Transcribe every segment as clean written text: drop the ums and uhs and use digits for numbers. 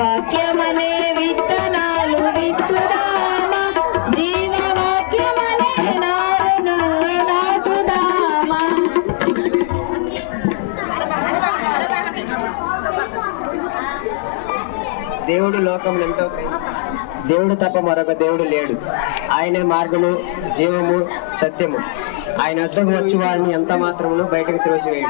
వాక్యమనే విత్తనాలు విత్తుదామ, జీవవాక్యమనే నారును నాటుదామ. దేవుడు లోకం ఎంతో దేవుడు తప్ప మరొక దేవుడు లేడు. ఆయనే మార్గము, జీవము, సత్యము. ఆయన వద్దకు వచ్చి వారిని ఎంత మాత్రమును బయటకు త్రోసివేయడు.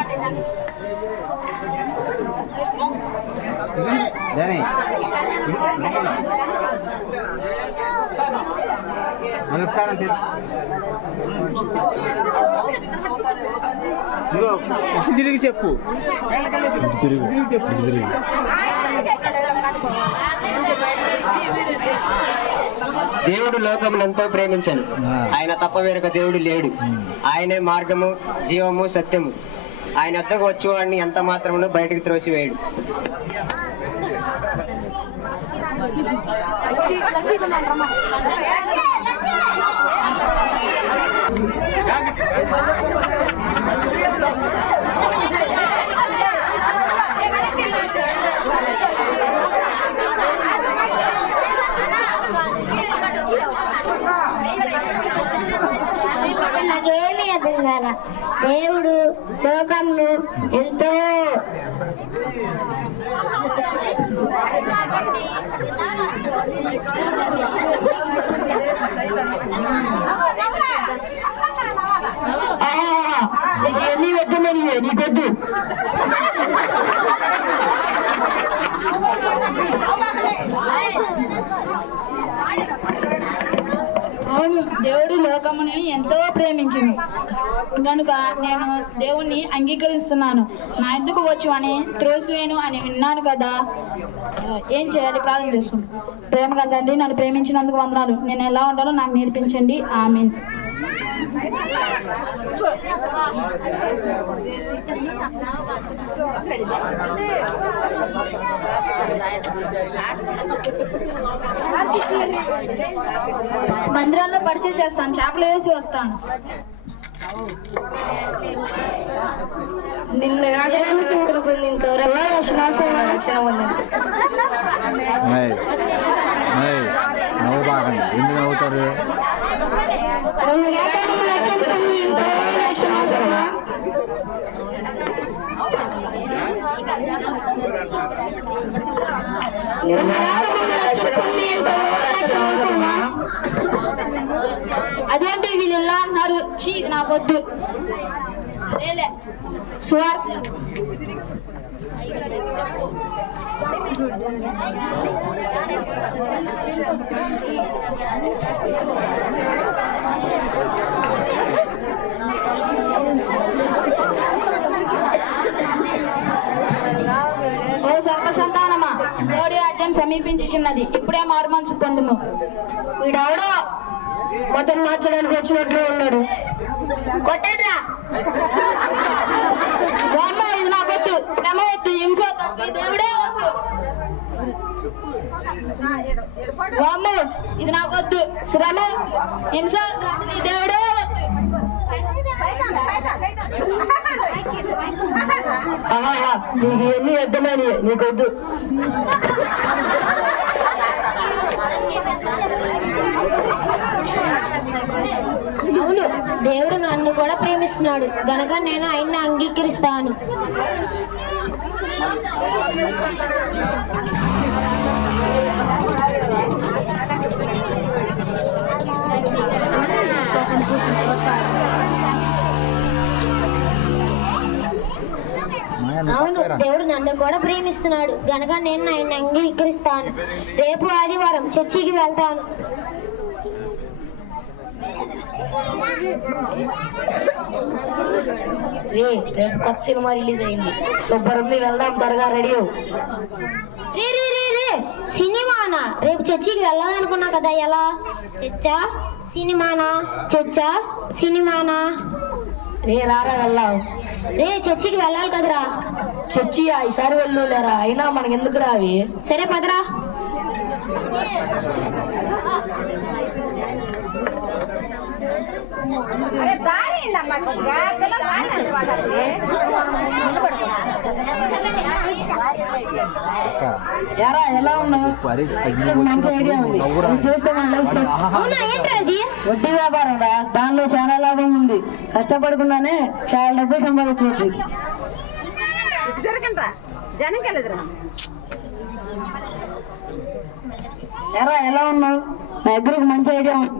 తిరిగి చెప్పు. దేవుడు లోకమును ఎంతో ప్రేమించను. ఆయన తప్ప వేరొక దేవుడు లేడు. ఆయనే మార్గము, జీవము, సత్యము. ఆయన వద్దకు వచ్చి వాడిని ఎంత మాత్రమును బయటకు త్రోసివేయడు. నాకేమీ అర్థం కాల. దేవుడు లోకంను ఎంతో ఎన్ని వెద్దమని నీకొద్దు. అవును, దేవుడు లోకముని ఎంతో ప్రేమించింది కనుక నేను దేవుణ్ణి అంగీకరిస్తున్నాను. నా ఎందుకు వచ్చువని త్రోసివేను అని విన్నాను కదా. ఏం చేయాలి? ప్రార్థన చేసుకుంటాను. ప్రేమగా తండ్రి, నన్ను ప్రేమించినందుకు వందనాలు. నేను ఎలా ఉండాలో నాకు నేర్పించండి. ఆమేన్. మందిరాల్లో పరిచయం చేస్తాను, చేపలు వేసి వస్తాను. నిన్ను నవ్వు బాగండి. ఎందుకు నవ్వుతారు? అదేంటి వీళ్ళు ఇలా అన్నారు? చీ, నాకొద్దు. సరేలే, స్వార్థ. ఓ సర్పసంతానమా, దేవుడి రాజ్యం సమీపించుచున్నది. ఇప్పుడే మారు మనసు పొందుము. వీడెవడో మొదలు మార్చడానికి వచ్చినట్లు ఉన్నాడు. కొట్టడ్రా. వామ్మో, ఇది నాకొద్దు. శ్రమ వద్దు, హింస వద్దు, అసలు దేవుడే వద్దు. వామ్మో, ఇది నాకొద్దు. శ్రమ, హింస వద్దు, అసలు దేవుడే వద్దు. నీకు ఎన్ని వెద్దమని నీకొద్దు. అవును, దేవుడు నన్ను కూడా ప్రేమిస్తున్నాడు గనక నేను ఆయన్ని అంగీకరిస్తాను. అవును, దేవుడు నన్ను కూడా ప్రేమిస్తున్నాడు గనక నేను ఆయన్ని అంగీకరిస్తాను. రేపు ఆదివారం చర్చికి వెళ్తాను. రేపు కొత్త సినిమా రిలీజ్ అయింది, సూపర్ ఉంది, వెళ్దాం, త్వరగా రెడీ అవ్వు. రే సినిమానా? రేపు చర్చికి వెళ్ళాలనుకున్నా కదా, ఎలా? చర్చా సినిమానా? చర్చా సినిమానా? రారా వెళ్దాం. చర్చికి వెళ్ళాలి కదరా. చర్చి ఈసారి వెళ్ళు లేరా, అయినా మనకి ఎందుకు రావి? సరే పదరా. ఎరా ఎలా ఉన్నావు? మంచి ఐడియా ఉంది. చేస్తే మన లైఫ్ సెట్. వడ్డీ వ్యాపారం రా, దానిలో చాలా లాభం ఉంది. కష్టపడకుండానే చాలా డబ్బులు సంపాదించవచ్చు. ఎరా ఎలా ఉన్నావు? నా దగ్గర ఒక మంచి ఐడియా ఉంది.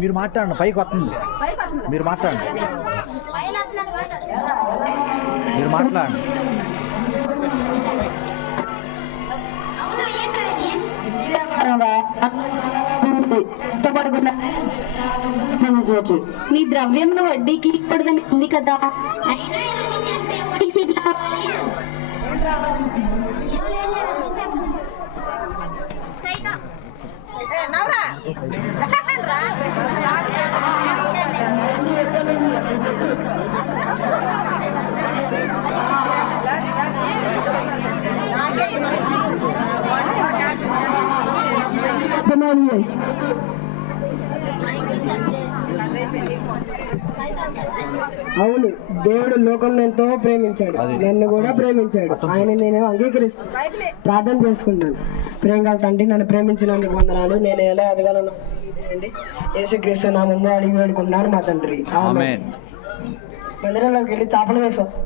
మీరు మాట్లాడండి, పైకి వస్తుంది. మీరు మాట్లాడండి. ఇష్టపడకుండా నీ ద్రవ్యంలో వడ్డీకి ఇప్పటిదని ఉంది కదా, అయినా ఇవన్నీ చేస్తే ఎప్పటికి సీట్లు కావాలి? అవును, దేవుడు లోకం ఎంతో ప్రేమించాడు, నన్ను కూడా ప్రేమించాడు. ఆయన నేను అంగీకరిస్తాను, ప్రార్థన చేసుకుంటాను. ప్రేమ తండ్రి, నన్ను ప్రేమించినందుకు వందనాలు. నేను ఎలా ఎదగాలను యేసుక్రీస్తు నామములో అడిగి వేడుకుంటున్నాను మా తండ్రి. ఆమేన్. మందిరంలోకి వెళ్ళి చేపలు వేసి వస్తాం.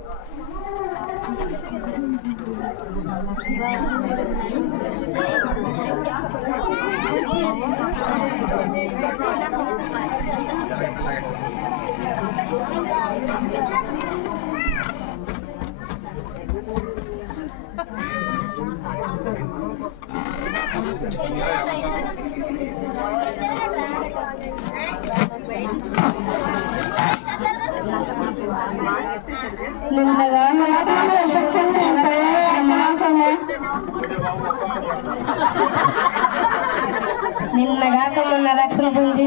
నిన్నగాక మొన్న రక్షణ పొంది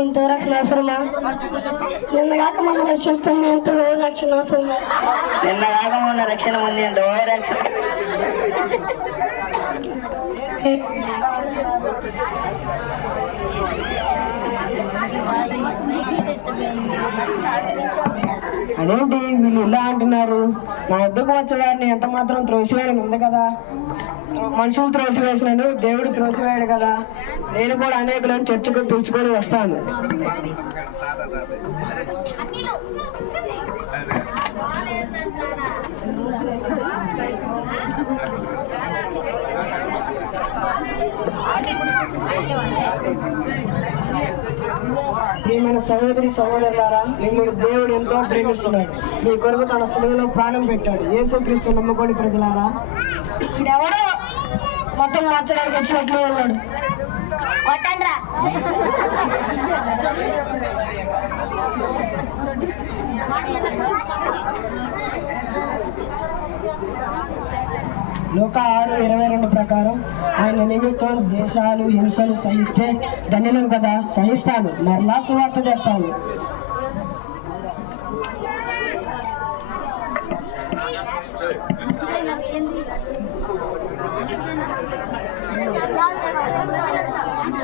ఎంతో రక్షణ అవసరమా? నిన్నగాక మొన్న రక్షణ పొంది ఎంతో రక్షణ అవసరమా? నిన్నగాక మొన్న రక్షణ పొంది ఎంతో రక్షణ. అదేంటి వీళ్ళు ఇలా అంటున్నారు? నా ఎద్దుకు వచ్చేవారిని ఎంత మాత్రం త్రోసివేయని ఉంది కదా. మనుషులు త్రోసివేసినాను, దేవుడు త్రోసివేయడు కదా. నేను కూడా అనేకులను చర్చకు పిలుచుకొని వస్తాను. ప్రియమైన సహోదరి సహోదరులారా, మిమ్మల్ని దేవుడు ఎంతో ప్రేమిస్తున్నాడు. మీ కొరకు తన శిలువలో ప్రాణం పెట్టాడు. యేసుక్రీస్తు నమ్ముకోని ప్రజలారా, ఎవడో మొత్తం మార్చడానికి వచ్చినట్లు ఉన్నాడు. లోక 6:22 ప్రకారం ఆయన నిమిత్తం దేశాలు హింసలు సహిస్తే ధన్యులం కదా. సహిస్తాను, మరలా సువార్త చేస్తాను.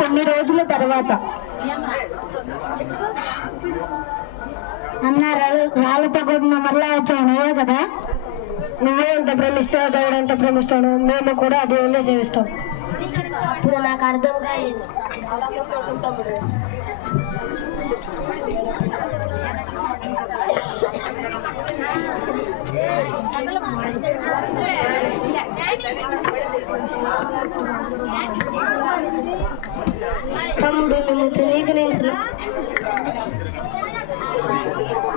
కొన్ని రోజుల తర్వాత అన్న రాళ్ళతో కొట్టిన మరలా వచ్చావు నువ్వే కదా. నువ్వే ఎంత ప్రేమిస్తావు, దేవుడు ఎంత ప్రేమిస్తాడు, మేము కూడా దేవుణ్ణి సేవిస్తాం. అప్పుడు నాకు అర్థం కాలేదు.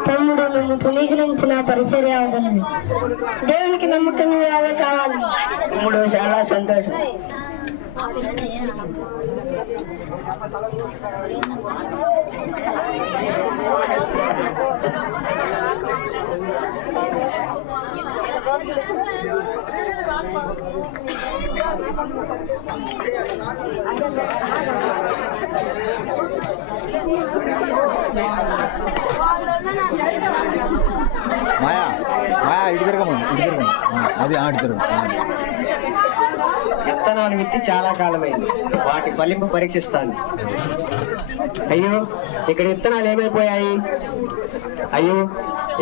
తమ్ముడు మేము తునీకరించిన పరిచర్య అవదండి. దేవునికి నమ్మకంగా అదే కావాలి. తమ్ముడు చాలా సంతోషం. మాయా మాయా ఇటు తిరగమను ఇటు తిరగమను అది ఇటు తిరగ విత్తనాలు విత్తి చాలా కాలమైంది, వాటి ఫలింపు పరీక్షిస్తాను. అయ్యో ఇక్కడ విత్తనాలు ఏమైపోయాయి? అయ్యో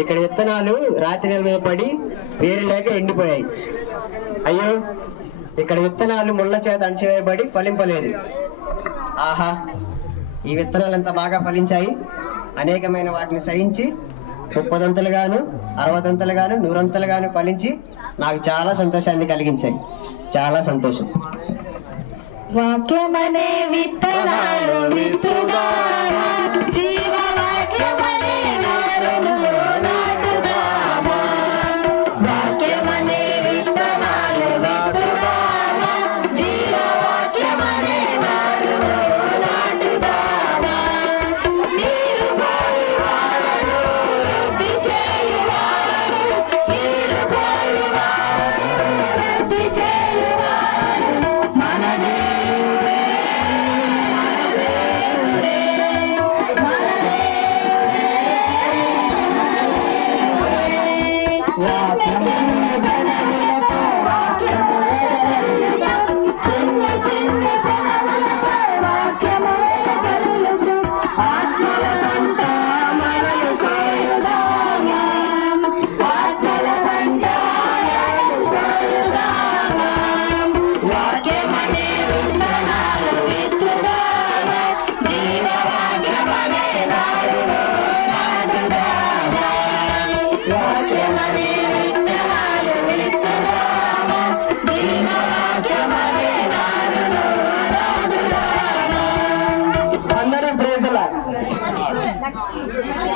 ఇక్కడ విత్తనాలు రాత్రి నెల మీద పడి వేరు లేక ఎండిపోయాయి. అయ్యో ఇక్కడ విత్తనాలు ముళ్ళ చేత అణచివేయబడి ఫలింపలేదు. ఆహా, ఈ విత్తనాలు ఎంత బాగా ఫలించాయి! అనేకమైన వాటిని సహించి 30 గాను 60 గాను 100 గాను ఫలించి నాకు చాలా సంతోషాన్ని కలిగించాయి. చాలా సంతోషం. వాక్యమనే విత్తనాలు